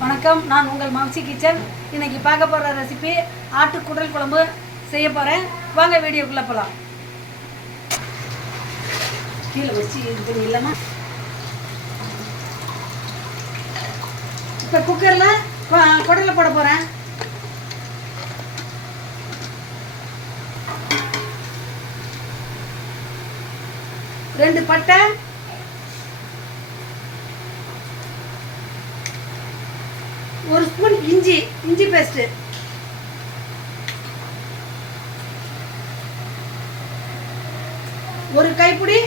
வணக்கம். நான் உங்கள் மம்சி கிச்சன். இன்னைக்கு பார்க்க போகிற ரெசிபி ஆட்டு குடல் குழம்பு செய்ய போகிறேன் வாங்க வீடியோக்குள்ளே போகலாம் கீழே வச்சு இது பண்ணி இல்லைன்னா? இப்போ குக்கரில் குடலில் போட போகிறேன் ரெண்டு பட்டை ஒரு ஸ்பூன் இஞ்சி இஞ்சி பேஸ்ட்டு ஒரு கைப்பிடி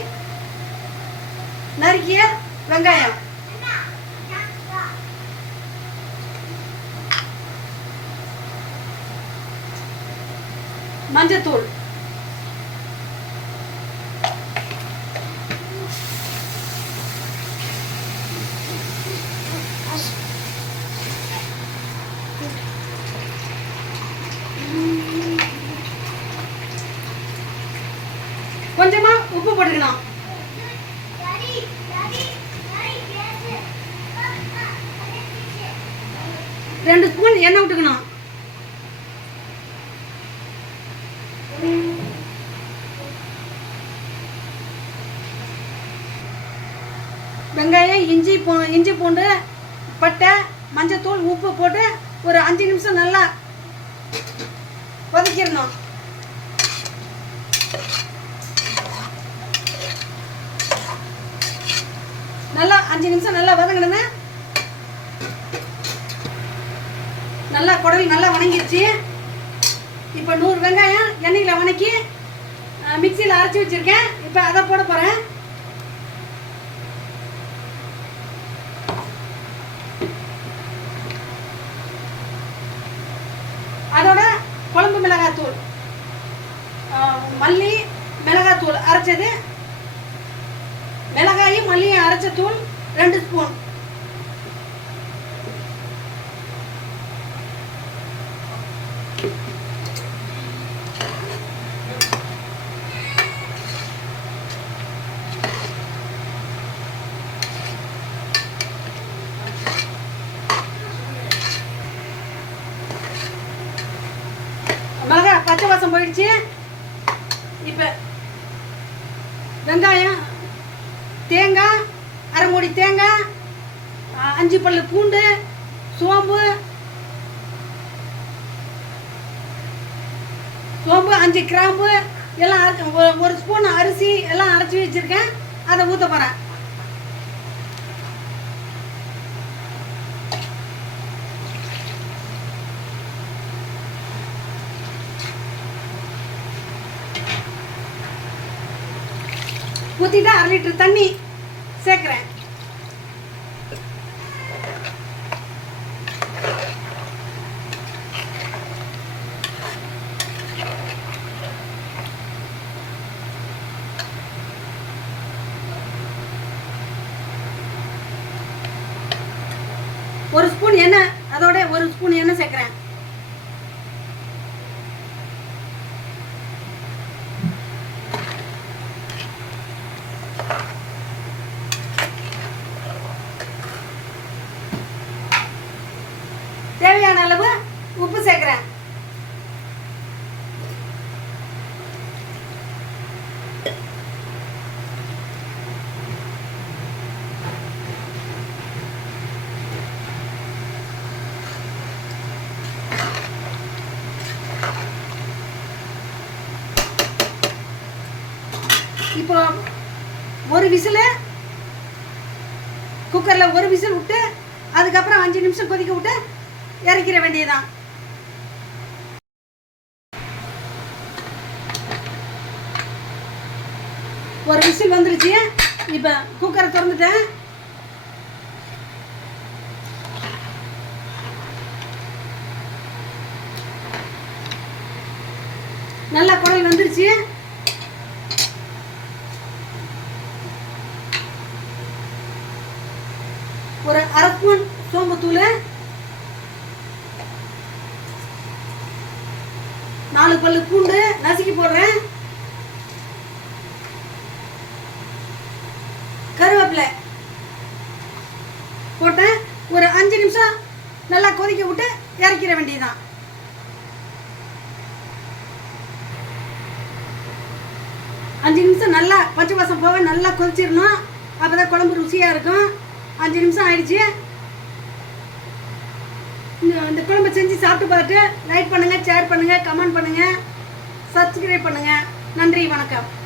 நறுக்கிய வெங்காயம். மஞ்சத்தூள். கொஞ்சமா உப்பு போட்டுக்கலாம் ரெண்டு ஸ்பூன் எண்ணெய் விட்டுக்கணும். வெங்காயம் இஞ்சி பூ இஞ்சி பூண்டு பட்டை மஞ்சத்தூள் உப்பு போட்டு ஒரு அஞ்சு நிமிஷம் நல்லா வதக்கிடணும். நல்லா அஞ்சு நிமிஷம் நல்லா வதங்கணுங்க நல்லா குடல் நல்லா வணங்கிடுச்சு இப்போ நூறு வெங்காயம் எண்ணெயில் வணக்கி மிக்சியில் அரைச்சி வச்சுருக்கேன். இப்போ அதை போட போகிறேன் அதோட குழம்பு மிளகாத்தூள் மல்லி மிளகாத்தூள் அரைச்சது. மிளகாயும் மல்லியை அரைச்ச தூள் ரெண்டு ஸ்பூன். மிளகா பச்சை வாசம் போயிடுச்சு. இப்போ வெங்காயம் தேங்காய் அரை மூடி தேங்காய் அஞ்சு பல்லு பூண்டு சோம்பு சோம்பு அஞ்சு கிராம்பு எல்லாம் ஒரு- ஸ்பூன் அரிசி எல்லாம் அரைச்சி வச்சிருக்கேன். அதை ஊற்ற போகிறேன் ஊற்றிட்டு அரை லிட்டர் தண்ணி. சேர்க்குறேன். ஒரு ஸ்பூன் எண்ணெய் அதோட ஒரு ஸ்பூன் எண்ணெய் சேர்க்குறேன் தேவையான அளவு உப்பு சேர்க்குறேன் இப்போ ஒரு விசில் குக்கரில் ஒரு விசில் விட்டு அதுக்கப்புறம் அஞ்சு நிமிஷம் கொதிக்க விட்டு இறக்கிற வேண்டியதுதான். ஒரு விசில் வந்துருச்சு. இப்போ குக்கரை திறந்துட்டேன். நல்லா குடல் வந்துருச்சு. ஒரு அரை ஸ்பூன் சோம்புத்தூள். நாலு பல்லு பூண்டு நசுக்கி போடுறேன். கருவேப்பிலை போட்டேன். ஒரு அஞ்சு நிமிஷம் நல்லா கொதிக்க விட்டு இறக்கிற வேண்டியதுதான். அஞ்சு நிமிஷம் நல்லா பச்சை வாசம் போக நல்லா கொதிச்சிடணும். அப்போ தான் குழம்பு ருசியாக இருக்கும். அஞ்சு நிமிஷம் ஆயிடுச்சு. இந்த- குழம்பு செஞ்சு சாப்பிட்டு பார்த்துட்டு லைக் பண்ணுங்கள் ஷேர் பண்ணுங்கள் கமெண்ட் பண்ணுங்கள் சப்ஸ்கிரைப் பண்ணுங்கள் நன்றி வணக்கம்.